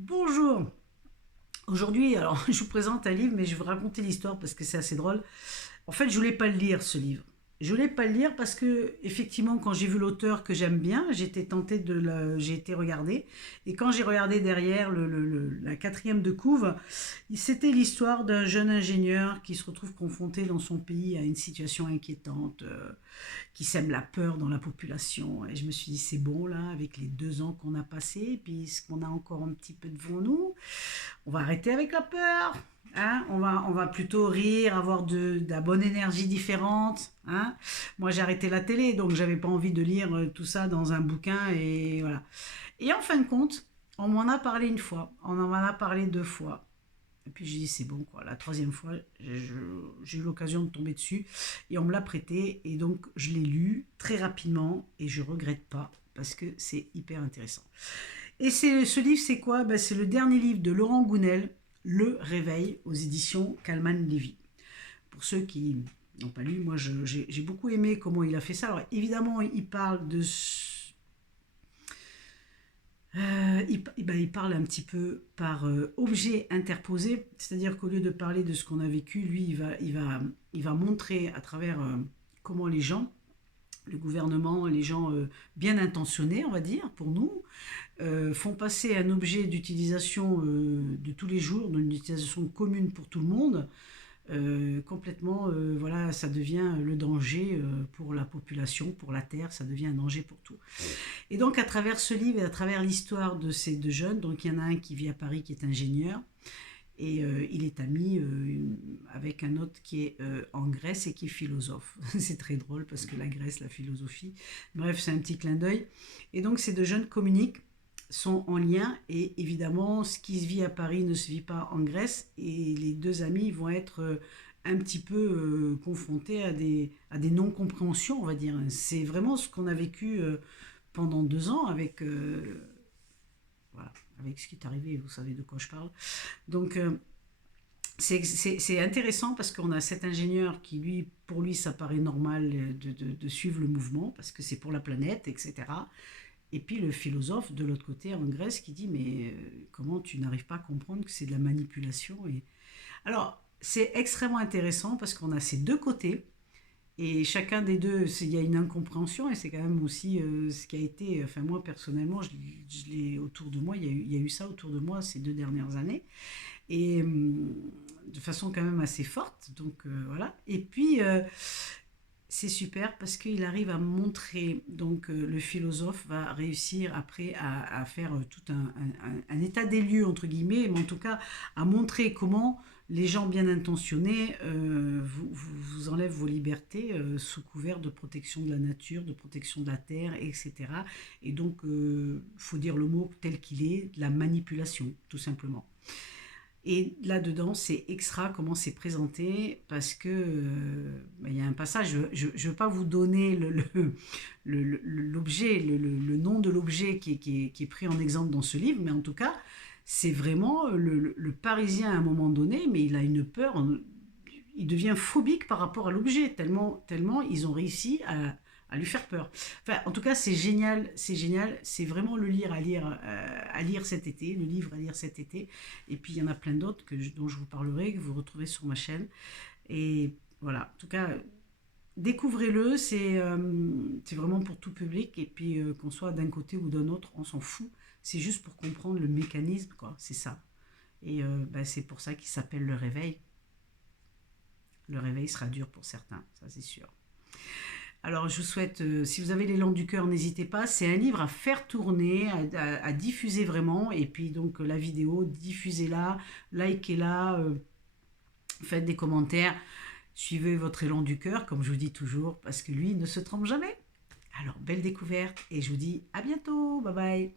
Bonjour. Aujourd'hui, alors je vous présente un livre, mais je vais vous raconter l'histoire parce que c'est assez drôle. En fait, je voulais pas le lire ce livre. Je voulais pas le lire parce que effectivement, quand j'ai vu l'auteur que j'aime bien, j'étais tentée j'ai été regarder. Et quand j'ai regardé derrière la quatrième de couve, c'était l'histoire d'un jeune ingénieur qui se retrouve confronté dans son pays à une situation inquiétante, qui sème la peur dans la population. Et je me suis dit, c'est bon là, avec les 2 ans qu'on a passés, puis ce qu'on a encore un petit peu devant nous, on va arrêter avec la peur. Hein, on va plutôt rire, avoir de la bonne énergie différente. Hein. Moi, j'ai arrêté la télé, donc j'avais pas envie de lire tout ça dans un bouquin. Et voilà. Et en fin de compte, on m'en a parlé une fois, on en a parlé 2 fois. Et puis j'ai dit c'est bon quoi. La troisième fois, j'ai eu l'occasion de tomber dessus et on me l'a prêté et donc je l'ai lu très rapidement et je regrette pas parce que c'est hyper intéressant. Et ce livre, c'est quoi? Ben, c'est le dernier livre de Laurent Gounel, Le Réveil, aux éditions Calman Lévy. Pour ceux qui n'ont pas lu, moi j'ai beaucoup aimé comment il a fait ça. Alors évidemment, il parle de il parle un petit peu par objet interposé, c'est-à-dire qu'au lieu de parler de ce qu'on a vécu, lui, il va montrer à travers comment les gens, le gouvernement, les gens bien intentionnés, on va dire, pour nous, font passer un objet d'utilisation de tous les jours, d'une utilisation commune pour tout le monde, complètement, voilà, ça devient le danger pour la population, pour la terre, ça devient un danger pour tout. Et donc à travers ce livre et à travers l'histoire de ces 2 jeunes, donc il y en a un qui vit à Paris qui est ingénieur, et il est ami avec un autre qui est en Grèce et qui est philosophe. C'est très drôle parce que la Grèce, la philosophie, bref, c'est un petit clin d'œil. Et donc ces 2 jeunes communiquent, sont en lien, et évidemment ce qui se vit à Paris ne se vit pas en Grèce, et les 2 amis vont être un petit peu confrontés à des non-compréhensions, on va dire. C'est vraiment ce qu'on a vécu pendant 2 ans avec, voilà, avec ce qui est arrivé, vous savez de quoi je parle. Donc c'est intéressant parce qu'on a cet ingénieur qui, lui, pour lui, ça paraît normal de suivre le mouvement parce que c'est pour la planète, etc. Et puis le philosophe de l'autre côté en Grèce qui dit mais comment tu n'arrives pas à comprendre que c'est de la manipulation et... Alors c'est extrêmement intéressant parce qu'on a ces 2 côtés et chacun des deux, il y a une incompréhension et c'est quand même aussi ce qui a été, enfin moi personnellement, je l'ai autour de moi, il y a eu ça autour de moi ces 2 dernières années et de façon quand même assez forte, donc voilà. Et puis c'est super parce qu'il arrive à montrer, donc le philosophe va réussir après à faire tout un état des lieux, entre guillemets, mais en tout cas à montrer comment les gens bien intentionnés vous enlèvent vos libertés sous couvert de protection de la nature, de protection de la terre, etc. Et donc, il faut dire le mot tel qu'il est, de la manipulation, tout simplement. Et là-dedans, c'est extra comment c'est présenté parce que il y a un passage, je ne veux pas vous donner l'objet, le nom de l'objet qui est pris en exemple dans ce livre, mais en tout cas, c'est vraiment le Parisien à un moment donné, mais il a une peur, il devient phobique par rapport à l'objet, tellement, tellement ils ont réussi à lui faire peur. Enfin, en tout cas, c'est génial, c'est génial. C'est vraiment le lire à lire cet été, le livre à lire cet été. Et puis, il y en a plein d'autres dont je vous parlerai, que vous retrouvez sur ma chaîne. Et voilà, en tout cas, découvrez-le, c'est vraiment pour tout public. Et puis, qu'on soit d'un côté ou d'un autre, on s'en fout. C'est juste pour comprendre le mécanisme, quoi. C'est ça. Et bah, c'est pour ça qu'il s'appelle le réveil. Le réveil sera dur pour certains, ça c'est sûr. Alors, je vous souhaite, si vous avez l'élan du cœur, n'hésitez pas. C'est un livre à faire tourner, à diffuser vraiment. Et puis, donc, la vidéo, diffusez-la, likez-la, faites des commentaires. Suivez votre élan du cœur, comme je vous dis toujours, parce que lui ne se trompe jamais. Alors, belle découverte et je vous dis à bientôt. Bye bye.